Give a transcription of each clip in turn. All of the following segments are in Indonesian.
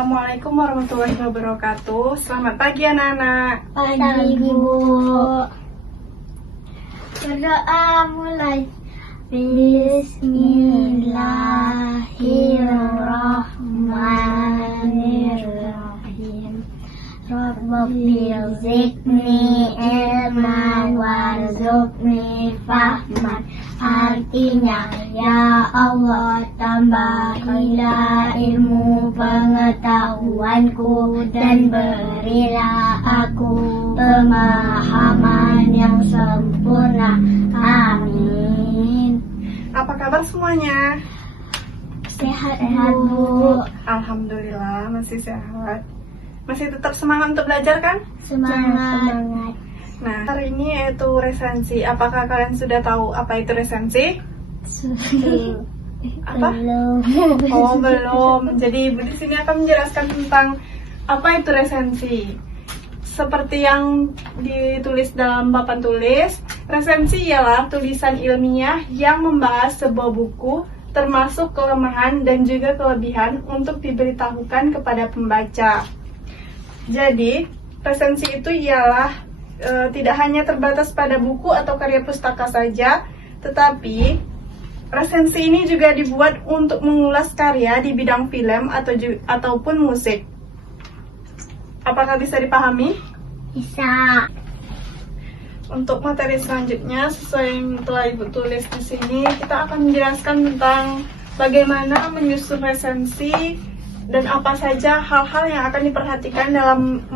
Assalamualaikum warahmatullahi wabarakatuh. Selamat pagi anak-anak. Pagi Bu. Berdoa mulai. Bismillahirrahmanirrahim. Rabbi zidni ilman warzuqni fahman. Artinya, ya Allah, tambahilah ilmu pengetahuanku dan berilah aku pemahaman yang sempurna. Amin. Apa kabar semuanya? Sehat Bu. Alhamdulillah masih sehat. Masih tetap semangat untuk belajar kan? Semangat. Nah, hari ini yaitu resensi. Apakah kalian sudah tahu apa itu resensi? Apa? Belum. Oh, belum. Jadi Ibu di sini akan menjelaskan tentang apa itu resensi. Seperti yang ditulis dalam papan tulis, resensi ialah tulisan ilmiah yang membahas sebuah buku, termasuk kelemahan dan juga kelebihan untuk diberitahukan kepada pembaca. Jadi, resensi itu ialah tidak hanya terbatas pada buku atau karya pustaka saja, tetapi resensi ini juga dibuat untuk mengulas karya di bidang film ataupun musik. Apakah bisa dipahami? Bisa. Untuk materi selanjutnya, sesuai yang telah Ibu tulis di sini, kita akan menjelaskan tentang bagaimana menyusun resensi dan apa saja hal-hal yang akan diperhatikan dalam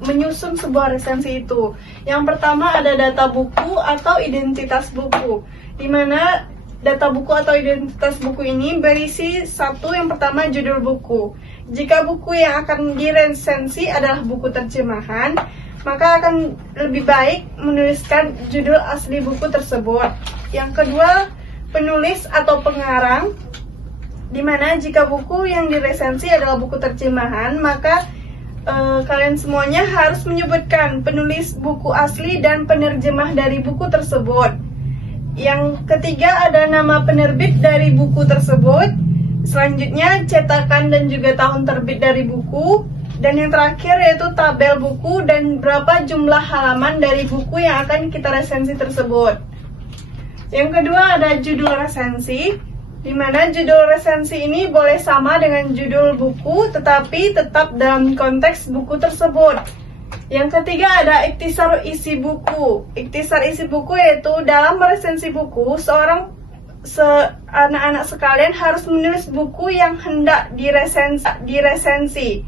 menyusun sebuah resensi itu. Yang pertama ada data buku atau identitas buku, di mana data buku atau identitas buku ini berisi satu, yang pertama judul buku. Jika buku yang akan diresensi adalah buku terjemahan, maka akan lebih baik menuliskan judul asli buku tersebut. Yang kedua, penulis atau pengarang, di mana jika buku yang diresensi adalah buku terjemahan, maka kalian semuanya harus menyebutkan penulis buku asli dan penerjemah dari buku tersebut. Yang ketiga ada nama penerbit dari buku tersebut. Selanjutnya cetakan dan juga tahun terbit dari buku. Dan yang terakhir yaitu tabel buku dan berapa jumlah halaman dari buku yang akan kita resensi tersebut. Yang kedua ada judul resensi, di mana judul resensi ini boleh sama dengan judul buku, tetapi tetap dalam konteks buku tersebut. Yang ketiga ada ikhtisar isi buku. Ikhtisar isi buku yaitu dalam meresensi buku, anak-anak sekalian harus menulis buku yang hendak diresensi.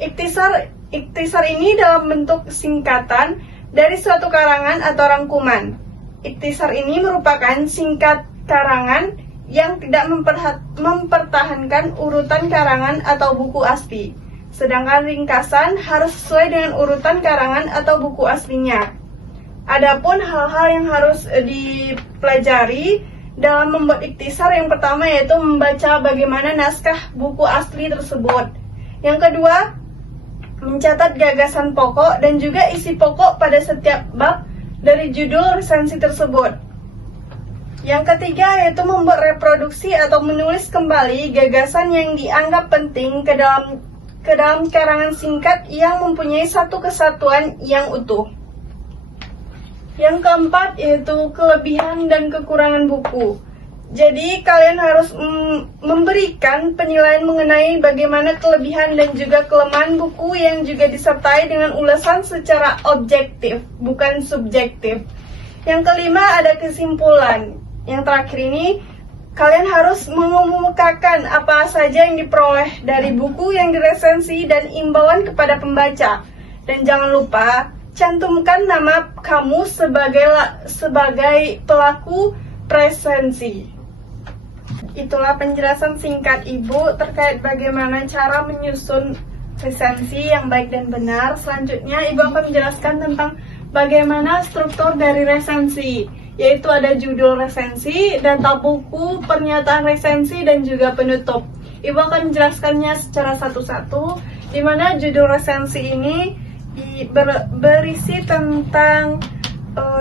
Ikhtisar ini dalam bentuk singkatan dari suatu karangan atau rangkuman. Ikhtisar ini merupakan singkat karangan yang tidak mempertahankan urutan karangan atau buku asli. Sedangkan ringkasan harus sesuai dengan urutan karangan atau buku aslinya. Adapun hal-hal yang harus dipelajari dalam membuat ikhtisar, yang pertama yaitu membaca bagaimana naskah buku asli tersebut. Yang kedua, mencatat gagasan pokok dan juga isi pokok pada setiap bab dari judul resensi tersebut. Yang ketiga yaitu membuat reproduksi atau menulis kembali gagasan yang dianggap penting ke dalam karangan singkat yang mempunyai satu kesatuan yang utuh. Yang keempat yaitu kelebihan dan kekurangan buku. Jadi kalian harus memberikan penilaian mengenai bagaimana kelebihan dan juga kelemahan buku yang juga disertai dengan ulasan secara objektif, bukan subjektif. Yang kelima ada kesimpulan. Yang terakhir ini, kalian harus mengemukakan apa saja yang diperoleh dari buku yang diresensi dan imbauan kepada pembaca. Dan jangan lupa, cantumkan nama kamu sebagai pelaku resensi. Itulah penjelasan singkat Ibu terkait bagaimana cara menyusun resensi yang baik dan benar. Selanjutnya, Ibu akan menjelaskan tentang bagaimana struktur dari resensi, yaitu ada judul resensi, data buku, pernyataan resensi, dan juga penutup. Ibu akan menjelaskannya secara satu-satu, di mana judul resensi ini berisi tentang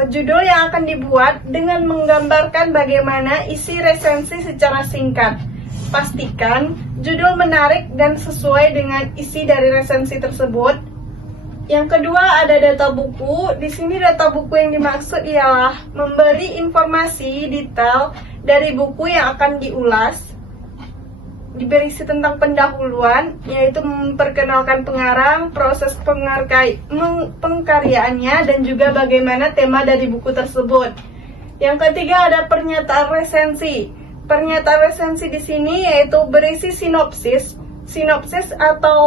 judul yang akan dibuat dengan menggambarkan bagaimana isi resensi secara singkat. Pastikan judul menarik dan sesuai dengan isi dari resensi tersebut. Yang kedua ada data buku. Di sini data buku yang dimaksud ialah memberi informasi detail dari buku yang akan diulas. Berisi tentang pendahuluan, yaitu memperkenalkan pengarang, proses pengkaryaannya, dan juga bagaimana tema dari buku tersebut. Yang ketiga ada pernyataan resensi. Pernyataan resensi di sini yaitu berisi sinopsis atau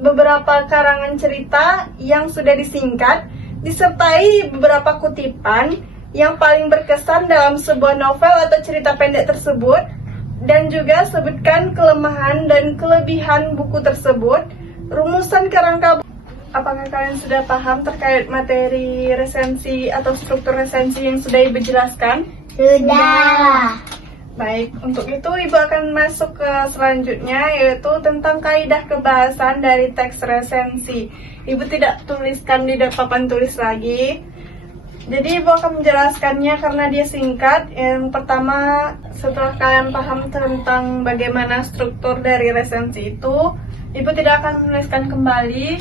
beberapa karangan cerita yang sudah disingkat, disertai beberapa kutipan yang paling berkesan dalam sebuah novel atau cerita pendek tersebut, dan juga sebutkan kelemahan dan kelebihan buku tersebut, rumusan kerangka. Apakah kalian sudah paham terkait materi resensi atau struktur resensi yang sudah Ibu jelaskan? Sudah. Baik, untuk itu Ibu akan masuk ke selanjutnya, yaitu tentang kaidah kebahasan dari teks resensi. Ibu tidak tuliskan di papan tulis lagi. Jadi Ibu akan menjelaskannya karena dia singkat. Yang pertama, setelah kalian paham tentang bagaimana struktur dari resensi itu, Ibu tidak akan menuliskan kembali,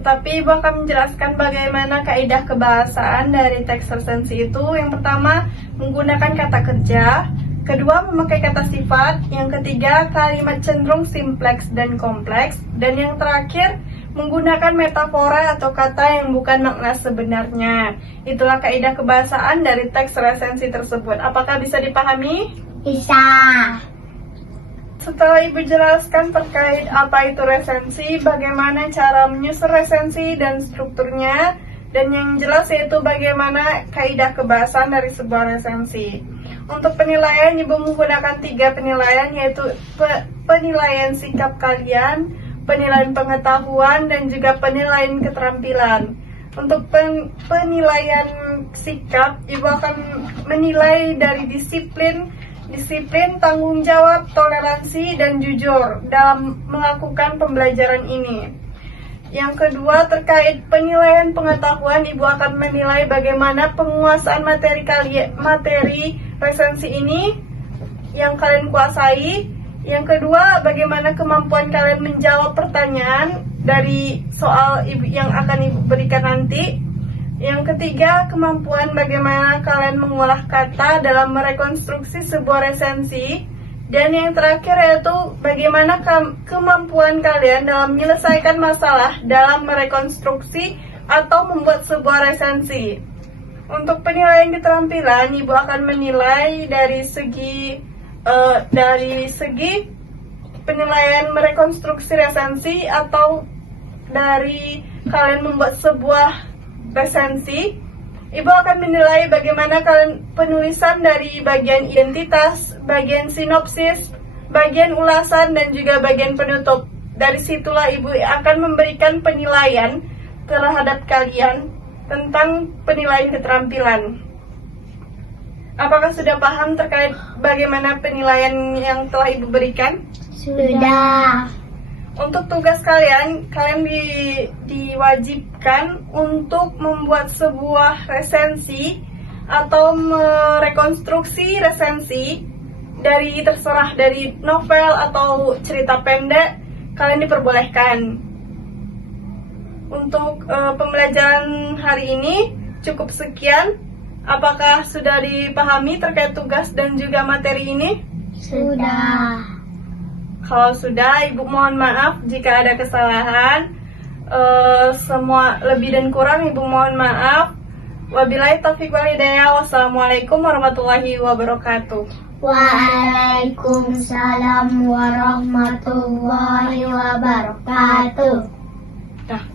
tetapi Ibu akan menjelaskan bagaimana kaidah kebahasaan dari teks resensi itu. Yang pertama, menggunakan kata kerja. Kedua, memakai kata sifat. Yang ketiga, kalimat cenderung simpleks dan kompleks. Dan yang terakhir, menggunakan metafora atau kata yang bukan makna sebenarnya. Itulah kaidah kebahasaan dari teks resensi tersebut. Apakah bisa dipahami? Bisa. Setelah Ibu jelaskan terkait apa itu resensi, bagaimana cara menyusun resensi dan strukturnya, dan yang jelas yaitu bagaimana kaidah kebahasaan dari sebuah resensi. Untuk penilaian, Ibu menggunakan 3 penilaian, yaitu penilaian sikap kalian, penilaian pengetahuan, dan juga penilaian keterampilan. Untuk penilaian sikap, Ibu akan menilai dari disiplin, tanggung jawab, toleransi, dan jujur dalam melakukan pembelajaran ini. Yang kedua, terkait penilaian pengetahuan, Ibu akan menilai bagaimana penguasaan materi resensi ini yang kalian kuasai. Yang kedua, bagaimana kemampuan kalian menjawab pertanyaan dari soal yang akan Ibu berikan nanti. Yang ketiga, kemampuan bagaimana kalian mengolah kata dalam merekonstruksi sebuah resensi. Dan yang terakhir yaitu bagaimana kemampuan kalian dalam menyelesaikan masalah dalam merekonstruksi atau membuat sebuah resensi. Untuk penilaian keterampilan, Ibu akan menilai dari segi penilaian merekonstruksi resensi atau dari kalian membuat sebuah resensi. Ibu akan menilai bagaimana kalian penulisan dari bagian identitas, bagian sinopsis, bagian ulasan, dan juga bagian penutup. Dari situlah Ibu akan memberikan penilaian terhadap kalian tentang penilaian keterampilan. Apakah sudah paham terkait bagaimana penilaian yang telah Ibu berikan? Sudah. Untuk tugas kalian diwajibkan untuk membuat sebuah resensi atau merekonstruksi resensi terserah dari novel atau cerita pendek. Kalian diperbolehkan. Untuk pembelajaran hari ini cukup sekian. Apakah sudah dipahami terkait tugas dan juga materi ini? Sudah. Kalau sudah, Ibu mohon maaf jika ada kesalahan. Semua lebih dan kurang Ibu mohon maaf. Wabillahi taufiq wal hidayah. Wassalamualaikum warahmatullahi wabarakatuh. Waalaikumsalam warahmatullahi wabarakatuh.